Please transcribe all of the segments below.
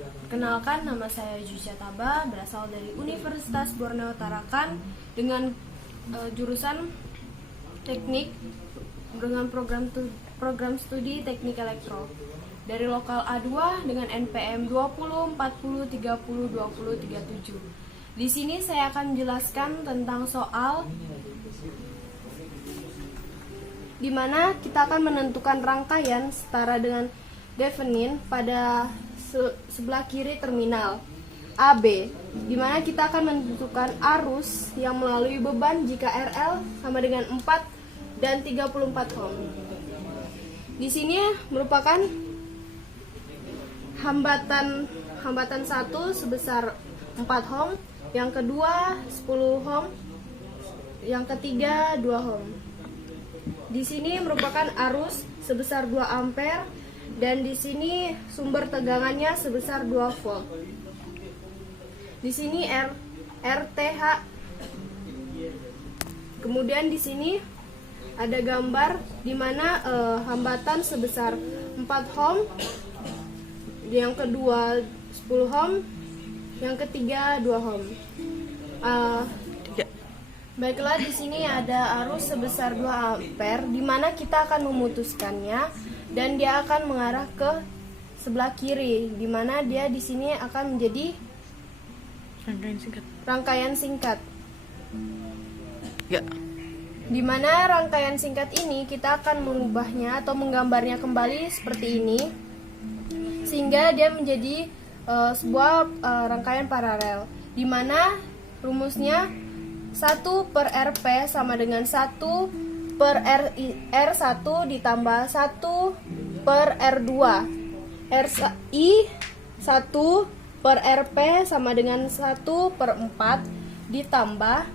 Perkenalkan, nama saya Jusya Taba, berasal dari Universitas Borneo Tarakan dengan jurusan teknik dengan program studi teknik elektro dari lokal A2 dengan NPM 20 40 30 20 37. Di sini saya akan menjelaskan tentang soal di mana kita akan menentukan rangkaian setara dengan defining pada sebelah kiri terminal AB, di mana kita akan menentukan arus yang melalui beban jika RL sama dengan 4 dan 34 ohm. Di sini merupakan hambatan satu sebesar 4 ohm, yang kedua 10 ohm, yang ketiga 2 ohm. Di sini merupakan arus sebesar 2 ampere dan di sini sumber tegangannya sebesar 2 volt. Di sini RTH. Kemudian di sini ada gambar di mana hambatan sebesar 4 ohm, yang kedua 10 ohm, yang ketiga 2 ohm. Baiklah, di sini ada arus sebesar 2 ampere di mana kita akan memutuskannya dan dia akan mengarah ke sebelah kiri, di mana dia di sini akan menjadi rangkaian singkat. Ya. Di mana rangkaian singkat ini kita akan mengubahnya atau menggambarnya kembali seperti ini sehingga dia menjadi sebuah rangkaian paralel, di mana rumusnya 1 per RP sama dengan 1 per R1 ditambah 1 per R2. RI 1 per RP sama dengan 1 per 4 ditambah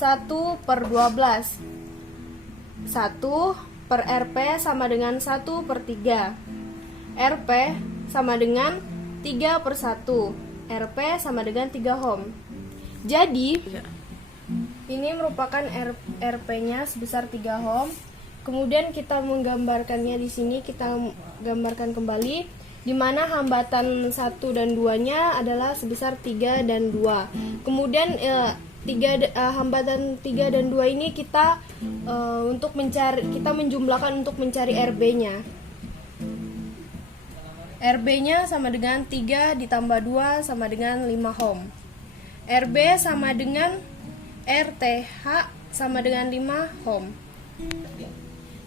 1 per 12. 1 per RP sama dengan 1 per 3. RP sama dengan 3 per 1. RP sama dengan 3 ohm. Jadi ini merupakan RP-nya sebesar 3 ohm. Kemudian kita menggambarkannya di sini, kita gambarkan kembali di mana hambatan 1 dan 2-nya adalah sebesar 3 dan 2. Kemudian hambatan 3 dan 2 ini kita menjumlahkan untuk mencari RB-nya. RB-nya sama dengan 3 ditambah 2 sama dengan 5 ohm. RB sama dengan RTH sama dengan 5 ohm.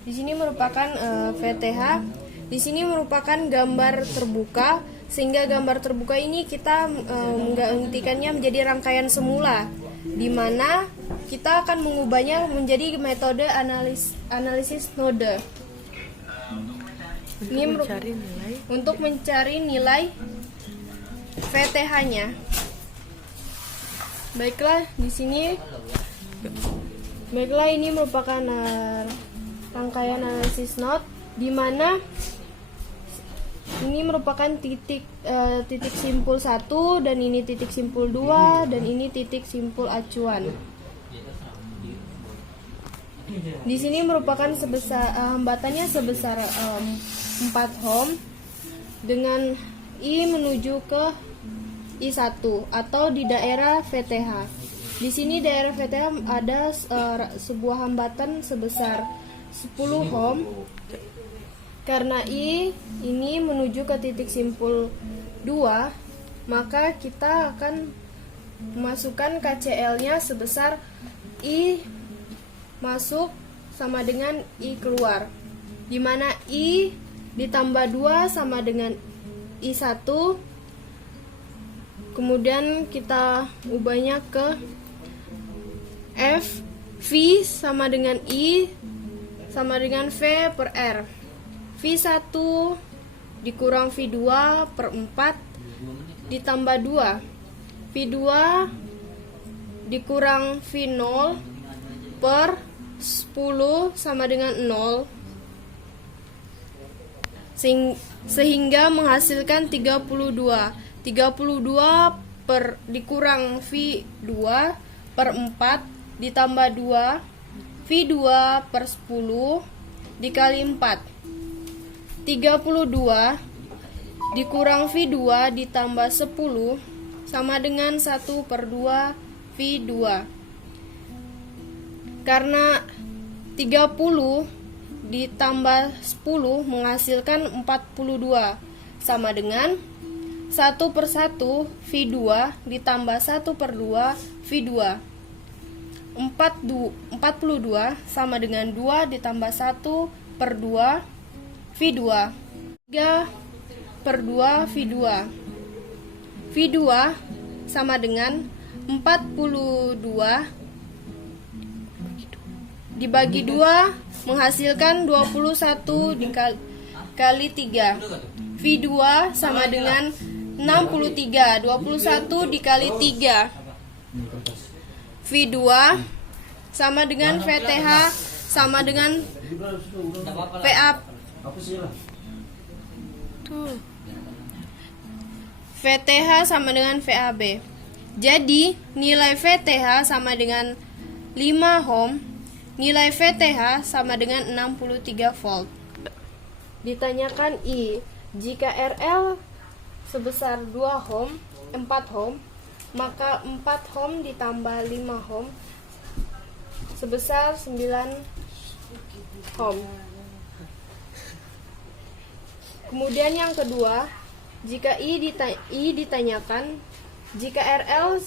Di sini merupakan VTH. Di sini merupakan gambar terbuka, sehingga gambar terbuka ini kita menghentikannya menjadi rangkaian semula, di mana kita akan mengubahnya menjadi metode analisis node. Ini untuk mencari nilai VTH-nya. Baiklah, di sini ini merupakan rangkaian analisis node, di mana ini merupakan titik simpul 1 dan ini titik simpul 2 dan ini titik simpul acuan. Di sini merupakan hambatannya sebesar 4 ohm dengan I menuju ke I1 atau di daerah VTH. Di sini daerah VTH ada sebuah hambatan sebesar 10 ohm. Karena I ini menuju ke titik simpul 2, maka kita akan memasukkan KCL-nya sebesar I masuk sama dengan I keluar, di mana I ditambah 2 sama dengan I1. Kemudian kita ubahnya ke F, V sama dengan I sama dengan V per R. V1 dikurang V2 per 4 ditambah 2. V2 dikurang V0 per 10 sama dengan 0. Sehingga menghasilkan 32 per dikurang V2 per 4 ditambah 2, V2 per 10 dikali 4. 32 dikurang V2 ditambah 10 sama dengan 1/2 V2. Karena 30 ditambah 10 menghasilkan 42 sama dengan 1/1 V2 ditambah 1/2 V2. 42 sama dengan 2 ditambah 1/2 V2. 3/2 V2. V2 sama dengan 42 dibagi 2 menghasilkan 21 dikali 3. V2 sama dengan 63. 21 dikali 3. V2 sama dengan VTH sama dengan VA. VTH sama dengan VAB. Jadi, nilai VTH sama dengan 5 ohm, nilai VTH sama dengan 63 volt. Ditanyakan I, jika RL sebesar 2 ohm, 4 ohm, maka 4 ohm ditambah 5 ohm sebesar 9 ohm. Kemudian yang kedua, jika I ditanyakan jika RL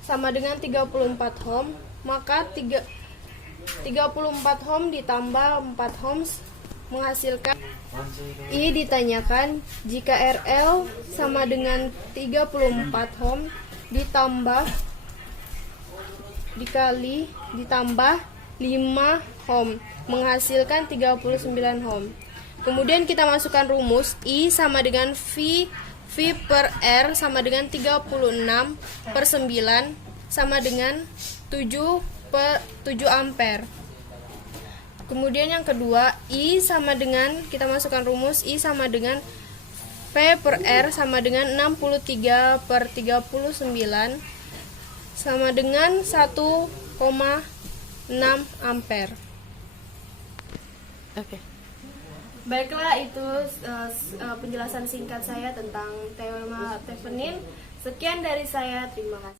sama dengan 34 ohm, maka 34 ohm ditambah 4 ohm menghasilkan. I ditanyakan jika RL sama dengan 34 ohm ditambah 5 ohm menghasilkan 39 ohm. Kemudian kita masukkan rumus I sama dengan V per R sama dengan 36/9 sama dengan 7 ampere. Kemudian yang kedua, I sama dengan, kita masukkan rumus I sama dengan V per R sama dengan 63/39 sama dengan 1,6 ampere. Oke. Baiklah, itu penjelasan singkat saya tentang teorema Thevenin. Sekian dari saya, terima kasih.